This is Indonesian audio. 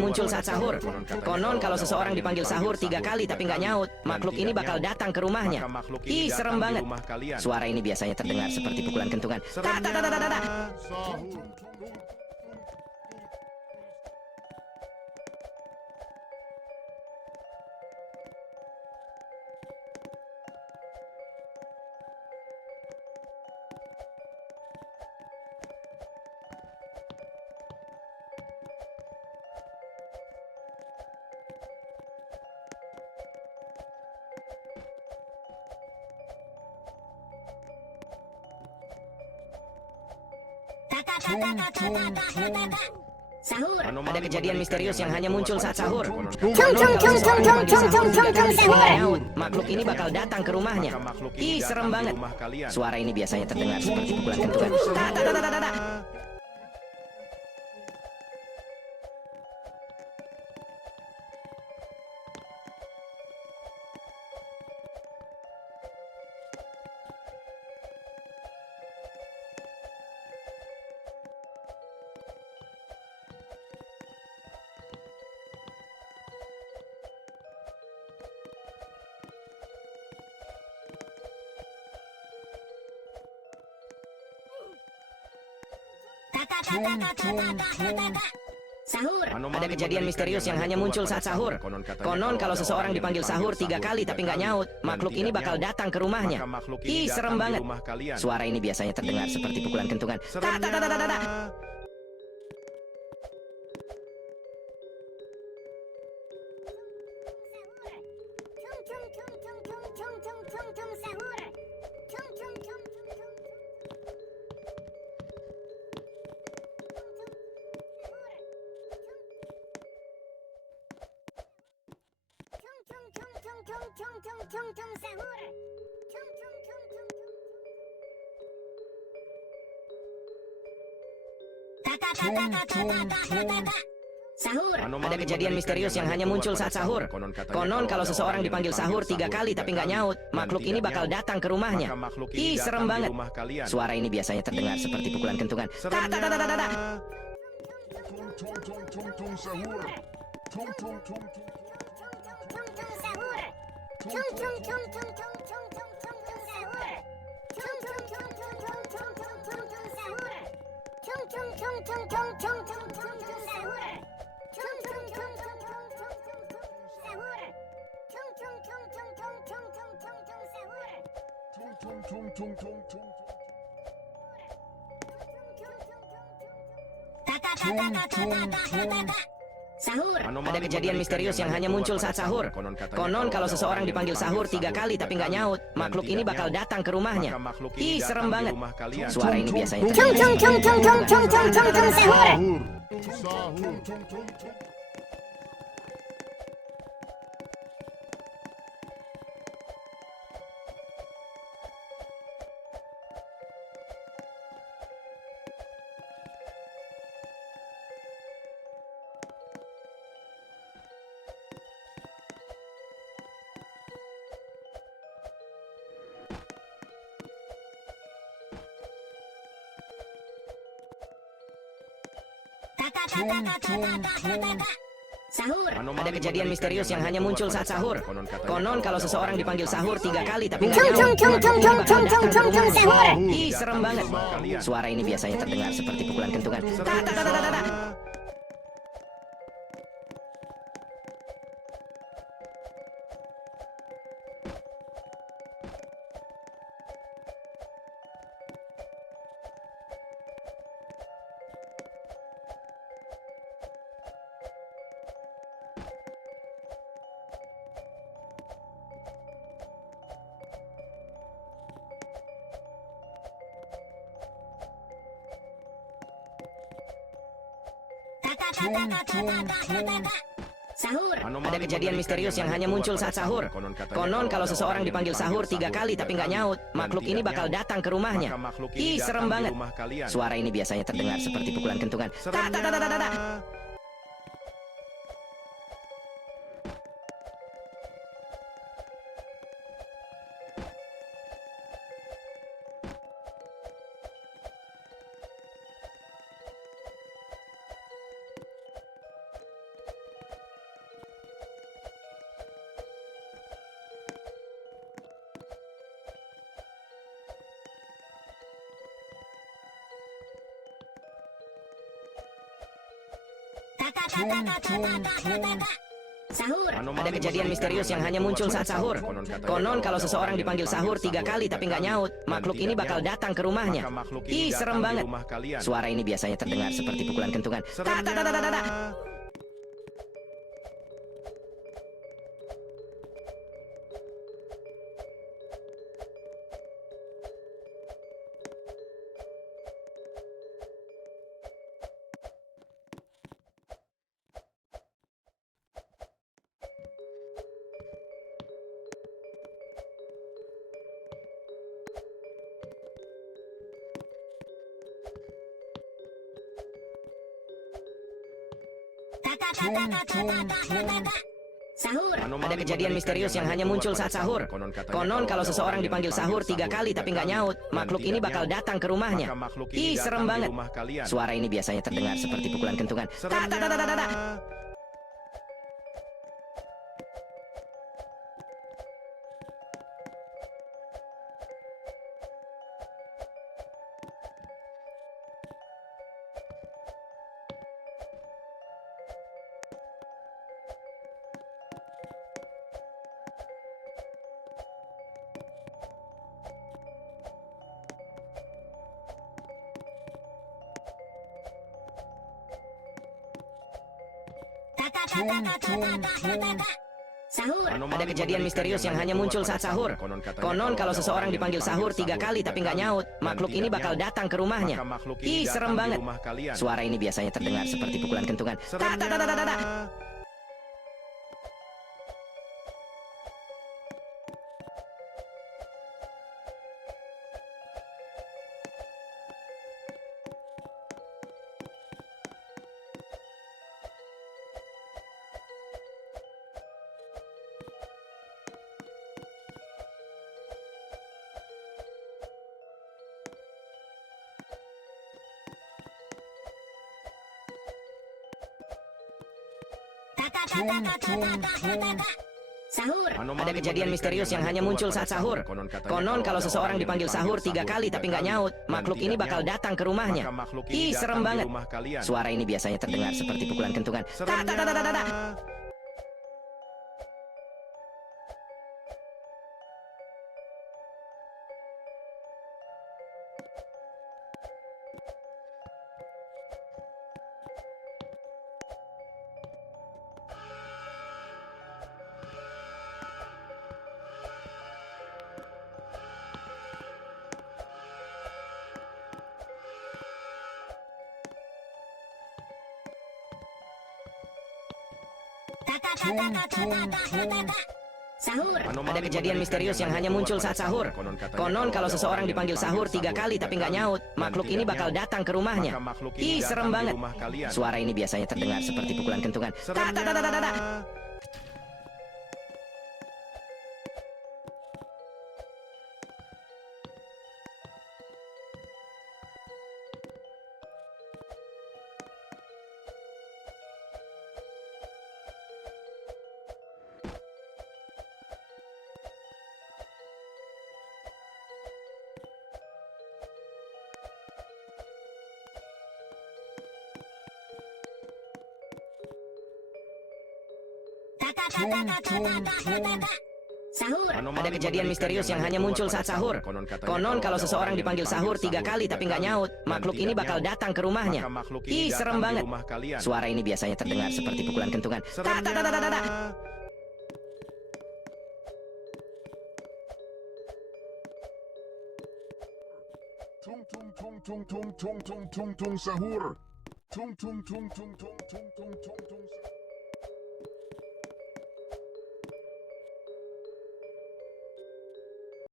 muncul saat sahur. Konon kalau seseorang dipanggil sahur 3 kali tapi nggak nyaut, makhluk ini bakal datang ke rumahnya. Ih, serem banget. Suara ini biasanya terdengar seperti pukulan kentungan. Tak, tak, tak, tak, tak, tak. Sahur. Ada kejadian misterius yang hanya muncul saat sahur. Sahur. Makhluk ini bakal datang ke rumahnya. Ih, serem banget. Suara ini biasanya terdengar seperti pukulan kentungan. Tak, tak, tak, tak, tak, tak. Sahur. Ada kejadian misterius yang hanya muncul saat sahur. Konon kalau seseorang dipanggil sahur 3 kali tapi nggak nyaut, makhluk ini bakal datang ke rumahnya. Ih, serem banget. Suara ini biasanya terdengar seperti pukulan kentungan. Tak, tak, tak, tak, tak, tak. Sahur. Ada kejadian misterius yang hanya muncul saat sahur. Konon kalau seseorang dipanggil sahur 3 kali tapi nggak nyaut, makhluk ini bakal datang ke rumahnya. Ih, serem banget. Suara ini biasanya terdengar seperti pukulan kentungan. Tak, tak, tak, tak, tak, tak. Sahur. Ada kejadian misterius yang hanya muncul saat sahur. Konon kalau seseorang dipanggil sahur 3 kali tapi nggak nyaut, makhluk ini bakal datang ke rumahnya. Ih, serem banget. Suara ini biasanya terdengar Sahur. Sahur. Ada kejadian misterius yang hanya muncul saat sahur. Konon kalau seseorang dipanggil sahur 3 kali tapi nggak nyaut, makhluk ini bakal datang ke rumahnya. Ih, serem banget. Suara ini biasanya terdengar seperti pukulan kentungan. Tak, tak, tak, tak, tak, tak. Sahur. Ada kejadian misterius yang hanya muncul saat sahur. Konon kalau seseorang dipanggil sahur 3 kali tapi nggak nyaut, makhluk ini bakal datang ke rumahnya. Ih, serem banget. Suara ini biasanya terdengar seperti pukulan kentungan. Tak, tak, tak, tak, tak, tak. Sahur. Ada kejadian misterius yang hanya muncul saat sahur. Konon kalau seseorang dipanggil sahur 3 kali tapi nggak nyaut, makhluk ini bakal datang ke rumahnya. Ih, serem banget. Suara ini biasanya terdengar seperti pukulan kentungan. Ta ta ta ta ta ta. Sahur. Ada kejadian misterius yang hanya muncul saat sahur. Konon kalau seseorang dipanggil sahur 3 kali tapi nggak nyaut, makhluk ini bakal datang ke rumahnya. Ih, serem banget. Suara ini biasanya terdengar seperti pukulan kentungan. Ta ta ta ta ta ta. Sahur. Ada kejadian misterius yang hanya muncul saat sahur. Konon kalau seseorang dipanggil sahur 3 kali tapi nggak nyaut, makhluk ini bakal datang ke rumahnya. Ih, serem banget. Suara ini biasanya terdengar seperti pukulan kentungan. Ta ta ta ta ta ta. Sahur. Ada kejadian misterius yang hanya muncul saat sahur. Konon kalau seseorang dipanggil sahur 3 kali tapi nggak nyaut, makhluk ini bakal datang ke rumahnya. Ih, serem banget. Suara ini biasanya terdengar seperti pukulan kentungan. Ta ta ta ta ta ta. Sahur. Ada kejadian misterius yang hanya muncul saat sahur. Konon kalau seseorang dipanggil sahur 3 kali tapi nggak nyaut, makhluk ini bakal datang ke rumahnya. Ih, serem banget. Suara ini biasanya terdengar seperti pukulan kentungan. Ta ta ta ta ta ta. Sahur. Ada kejadian misterius yang hanya muncul saat sahur. Konon kalau seseorang dipanggil sahur 3 kali tapi nggak nyaut, makhluk ini bakal datang ke rumahnya. Ih, serem banget. Suara ini biasanya terdengar seperti pukulan kentungan. Ta ta ta ta ta ta. Tung tung tung tung tung tung tung tung tung sahur. Tung tung tung tung tung tung tung tung tung.